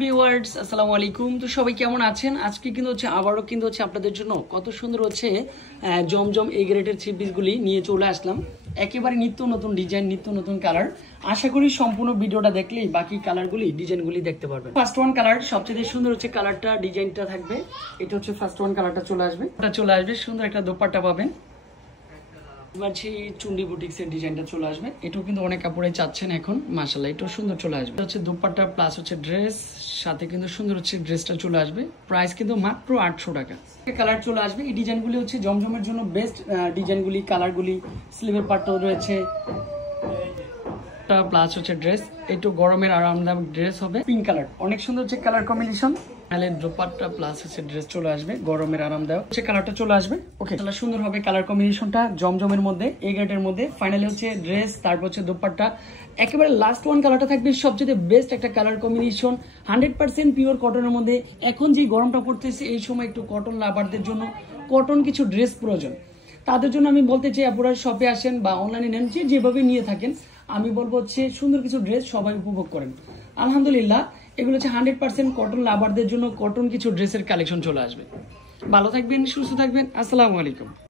Viewers আসসালামু আলাইকুম। তো সবাই কেমন আছেন? আজকে কিন্তু আবারও আপনাদের জন্য কত সুন্দর জমজম এ গ্রেডের থ্রি পিসগুলি নিয়ে চলে আসলাম। একেবারে নিত্য নতুন ডিজাইন, নিত্য নতুন কালার। আশা করি সম্পূর্ণ ভিডিওটা দেখলেই বাকি কালারগুলি ডিজাইনগুলি দেখতে পারবেন। ফার্স্ট ওয়ান কালার সবচেয়ে সুন্দর কালারটা, ডিজাইনটা থাকবে। এটা ফার্স্ট ওয়ান কালারটা চলে আসবে। সুন্দর একটা দোপাট্টা পাবেন। চুন্ডি বুটিক্সের ডিজাইনটা চলে আসবে। এটাও কিন্তু অনেক কাপড়ে চাচ্ছেন এখন, মাশাআল্লাহ এটাও সুন্দর চলে আসবে। দোপাট্টা প্লাস ড্রেস, সাথে কিন্তু সুন্দর ড্রেসটা চলে আসবে। প্রাইস কিন্তু মাত্র 800 টাকা। কালার চলে আসবে। এই ডিজাইনগুলি জমজমের জন্য বেস্ট ডিজাইনগুলি, কালারগুলি। স্লিভের পার্টও রয়েছে প্লাস ড্রেস। একটু গরমের আরামদায়ক ড্রেস হবে। পিঙ্ক কালার, অনেক সুন্দর colour combination. Dupatta plus dress চলে আসবে, গরমের আরামদায়ক কালারটা চলে আসবে। ওকে, তাহলে সুন্দর হবে কালার কম্বিনেশনটা জমজমের মধ্যে, এ গ্রেডের মধ্যে। ফাইনালি ড্রেস, তারপর দোপাট্টা। একেবারে লাস্ট ওয়ান কালারটা থাকবে সবচেয়ে বেস্ট একটা কালার কম্বিনেশন, 100% পিওর কটনের মধ্যে। এখন যে গরমটা পড়তেছে এই সময় একটু কটন লাভারদের জন্য কটন কিছু ড্রেস প্রয়োজন। তাদের জন্য আমি বলতে চাই, আপনারা শপে আসেন বা অনলাইনে নেন, যেভাবে নিয়ে থাকেন, আমি বলবো সুন্দর কিছু ড্রেস সবাই উপভোগ করেন। আলহামদুলিল্লাহ, এগুলো 100% কটন লাভারদের জন্য কটন কিছু ড্রেসের কালেকশন চলে আসবে। ভালো থাকবেন, সুস্থ থাকবেন। আসসালামু আলাইকুম।